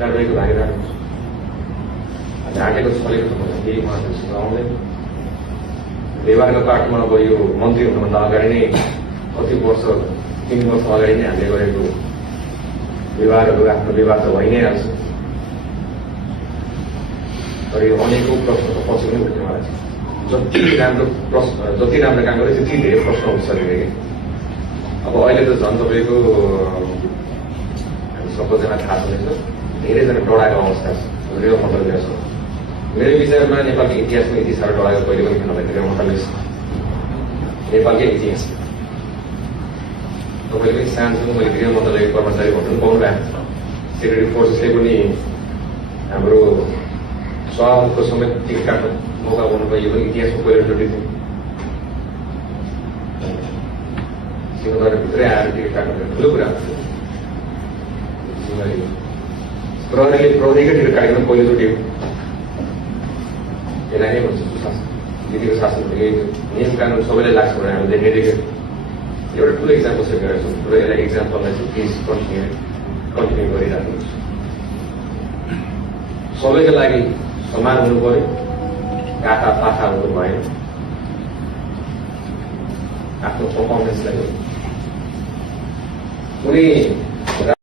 कारबाहीको भागीदार हुन्छ। ढाँटेको छलेको त मलाई केही उहाँहरूसँग आउँदैन। व्यवहारको पाठमा अब यो मन्त्री हुनुभन्दा अगाडि नै कति वर्ष 3 वर्ष अगाडि नै हामीले गरेको व्यवहारहरू आफ्नो व्यवहार त भइ नै हाल्छ। तर यो अनेकौं प्रश्नको पछि पनि उठ्नेवाला छ। जति राम्रो काम गरे त्यति धेरै प्रश्न उठ्छ अरे। अब अहिले त झन् तपाईँको हामी सबैजना थाहा छँदैछ धेरैजना डराएको अवस्था छ रेल मन्त्रालयसँग। मेरो विचारमा नेपालको इतिहासमा यति साह्रो डराएको कहिले पनि थिएन रेल मन्त्रालय नेपालकै इतिहास। तपाईँले पनि सानोसँग मैले गृह मन्त्रालयको कर्मचारी भन्नु पनि पाउनु भएको छ। सेक्युरिटी फोर्सेसले पनि हाम्रो सभामुखको समेत टिकट काट्नु मौका पाउनु भयो। यो पनि इतिहासको पहिलोचोटि थियो। सिंहदरबारभित्रै आएर टिकट काट्नु ठुलो कुरा थियो। प्रहरीकै टिकट काटेको पहिलोचोटि हो। यसलाई नै भन्छ सुशासन। दिदीको शासन यही नियम कानुन सबैलाई लाग्छ भने हामीले देखाइदिएको एउटा ठुलो इक्जाम्पल सेट गरेको छौँ। ठुलो यसलाई इक्जाम्पललाई चाहिँ प्लिज कन्टिन्यू गरिराख्नुहोस्। सबैको लागि समान हुनु पर्यो, काखा पाखा हुनु भएन। आफ्नो पर्फर्मेन्सलाई कुनै